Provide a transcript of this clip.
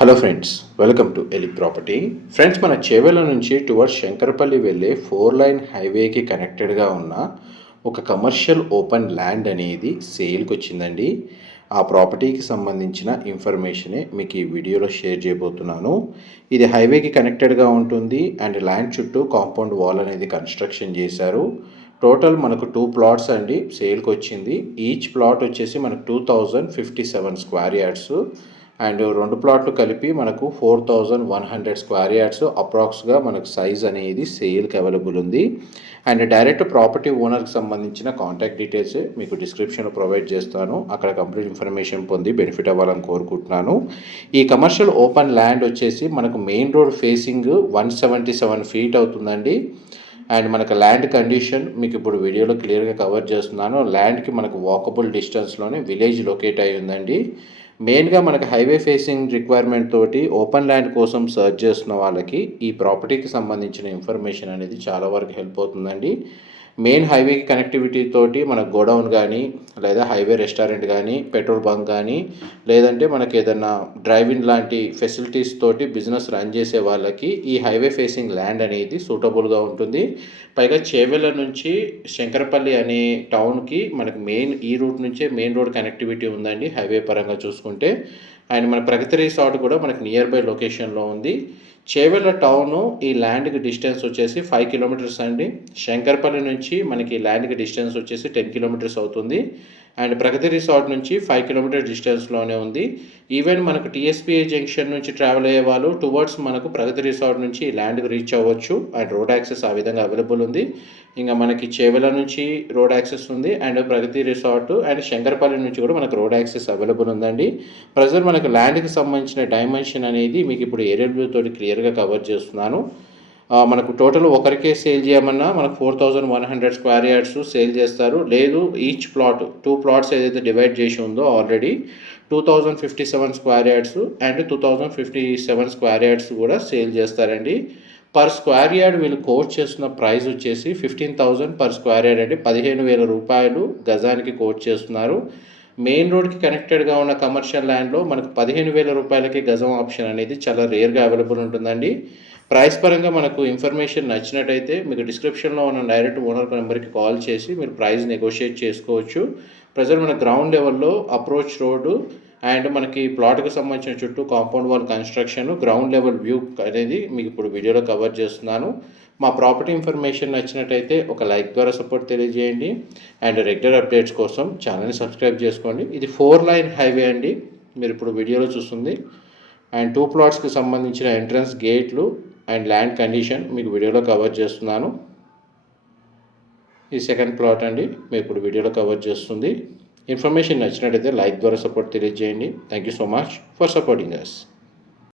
Hello friends, welcome to Eli property. Friends, మన చేవెళ్ళ నుంచి towards Shankarpally వెళ్ళే 4 లైన్ హైవేకి కనెక్టెడ్గా ఉన్న ఒక కమర్షియల్ ఓపెన్ ల్యాండ్ అనేది సేల్కి వచ్చిందండి. ఆ ప్రాపర్టీకి సంబంధించిన ఇన్ఫర్మేషనే మీకు ఈ వీడియోలో షేర్ చేయబోతున్నాను. ఇది హైవేకి కనెక్టెడ్గా ఉంటుంది అండ్ ల్యాండ్ చుట్టూ కాంపౌండ్ వాల్ అనేది కన్స్ట్రక్షన్ చేశారు. టోటల్ మనకు 2 ప్లాట్స్ అండి సేల్కి వచ్చింది. ఈచ్ ప్లాట్ వచ్చేసి మనకు 2057 స్క్వేర్ యార్డ్స్ అండ్ 2 ప్లాట్లు కలిపి మనకు 4100 స్క్వేర్ యార్డ్స్ అప్రాక్స్గా మనకు సైజ్ అనేది సేల్కి అవైలబుల్ ఉంది. అండ్ డైరెక్ట్ ప్రాపర్టీ ఓనర్కి సంబంధించిన కాంటాక్ట్ డీటెయిల్స్ మీకు డిస్క్రిప్షన్లో ప్రొవైడ్ చేస్తాను. అక్కడ కంప్లీట్ ఇన్ఫర్మేషన్ పొంది బెనిఫిట్ అవ్వాలని కోరుకుంటున్నాను. ఈ కమర్షియల్ ఓపెన్ ల్యాండ్ వచ్చేసి మనకు మెయిన్ రోడ్ ఫేసింగ్ 177 ఫీట్ అవుతుందండి. అండ్ మనకు ల్యాండ్ కండిషన్ మీకు ఇప్పుడు వీడియోలో క్లియర్గా కవర్ చేస్తున్నాను. ల్యాండ్కి మనకు వాకబుల్ డిస్టెన్స్లోనే విలేజ్ లొకేట్ అయి ఉందండి. మెయిన్గా మనకు హైవే ఫేసింగ్ రిక్వైర్మెంట్ తోటి ఓపెన్ ల్యాండ్ కోసం సర్చ్ చేస్తున్న వాళ్ళకి ఈ ప్రాపర్టీకి సంబంధించిన ఇన్ఫర్మేషన్ అనేది చాలా వరకు హెల్ప్ అవుతుందండి. మెయిన్ హైవేకి కనెక్టివిటీ తోటి మన గోడౌన్ కానీ లేదా హైవే రెస్టారెంట్ కానీ పెట్రోల్ బంక్ కానీ లేదంటే మనకి ఏదన్నా డ్రైవింగ్ లాంటి ఫెసిలిటీస్ తోటి బిజినెస్ రన్ చేసే వాళ్ళకి ఈ హైవే ఫేసింగ్ ల్యాండ్ అనేది సూటబుల్గా ఉంటుంది. పైగా చేవెళ్ళ నుంచి శంకరపల్లి అనే టౌన్కి మనకు మెయిన్ ఈ రూట్ నుంచే మెయిన్ రోడ్ కనెక్టివిటీ ఉందండి హైవే పరంగా చూసుకుంటే. అండ్ మన ప్రగతి రిసార్ట్ కూడా మనకు నియర్ బై లొకేషన్లో ఉంది. చేవెళ్ళ టౌను ఈ ల్యాండ్కి డిస్టెన్స్ వచ్చేసి 5 కిలోమీటర్స్ అండి. శంకర్పల్లి నుంచి మనకి ల్యాండ్కి డిస్టెన్స్ వచ్చేసి 10 కిలోమీటర్స్ అవుతుంది. అండ్ ప్రగతి రిసార్ట్ నుంచి 5 కిలోమీటర్ డిస్టెన్స్లోనే ఉంది. ఈవెన్ మనకు టీఎస్పీఏ జంక్షన్ నుంచి ట్రావెల్ అయ్యే వాళ్ళు టువర్డ్స్ మనకు ప్రగతి రిసార్ట్ నుంచి ఈ ల్యాండ్కి రీచ్ అవ్వచ్చు. అండ్ రోడ్ యాక్సెస్ ఆ విధంగా అవైలబుల్ ఉంది. ఇంకా మనకి చేవెళ్ళ నుంచి రోడ్ యాక్సెస్ ఉంది and Pragathi resort and Shankarpally నుంచి కూడా మనకు రోడ్ యాక్సెస్ అవైలబుల్ ఉందండి. ప్రజెంట్ మనకు ల్యాండ్కి సంబంధించిన డైమెన్షన్ అనేది మీకు ఇప్పుడు ఏరియల్ వ్యూ తోటి క్లియర్గా కవర్ చేస్తున్నాను. మనకు టోటల్ ఒకరికే సేల్ చేయమన్నా మనకు 4100 స్క్వేర్ యార్డ్స్ సేల్ చేస్తారు. లేదు ఈచ్ ప్లాట్ 2 ప్లాట్స్ ఏదైతే డివైడ్ చేసి ఉందో already 2057 square yards and 2057 square yards కూడా సేల్ చేస్తారండి. పర్ స్క్వేర్ యార్డ్ వీళ్ళు కోట్ చేస్తున్న ప్రైస్ వచ్చేసి 15,000 పర్ స్క్వేర్ యార్డ్ అండి. 15,000 రూపాయలు గజానికి కోట్ చేస్తున్నారు. మెయిన్ రోడ్కి కనెక్టెడ్గా ఉన్న కమర్షియల్ ల్యాండ్లో మనకు 15,000 రూపాయలకి గజం ఆప్షన్ అనేది చాలా రేర్గా అవైలబుల్ ఉంటుందండి. ప్రైస్ పరంగా మనకు ఇన్ఫర్మేషన్ నచ్చినట్టయితే మీకు డిస్క్రిప్షన్లో ఉన్న డైరెక్ట్ ఓనర్ నెంబర్కి కాల్ చేసి మీరు ప్రైస్ నెగోషియేట్ చేసుకోవచ్చు. ప్రజెంట్ మన గ్రౌండ్ లెవెల్లో అప్రోచ్ రోడ్డు అండ్ మనకి ప్లాట్కి సంబంధించిన చుట్టూ compound wall construction ground level view అనేది మీకు ఇప్పుడు వీడియోలో కవర్ చేస్తున్నాను. మా ప్రాపర్టీ ఇన్ఫర్మేషన్ నచ్చినట్టయితే ఒక లైక్ ద్వారా సపోర్ట్ తెలియజేయండి అండ్ రెగ్యులర్ అప్డేట్స్ కోసం ఛానల్ని సబ్స్క్రైబ్ చేసుకోండి. ఇది 4 లైన్ హైవే అండి మీరు ఇప్పుడు వీడియోలో చూస్తుంది. అండ్ 2 ప్లాట్స్కి సంబంధించిన ఎంట్రన్స్ గేట్లు అండ్ ల్యాండ్ కండిషన్ మీకు వీడియోలో కవర్ చేస్తున్నాను. ఈ సెకండ్ ప్లాట్ అండి మీకు ఇప్పుడు వీడియోలో కవర్ చేస్తుంది. ఇన్ఫర్మేషన్ నచ్చినట్టయితే లైక్ ద్వారా సపోర్ట్ తెలియజేయండి. Thank you so much for supporting us.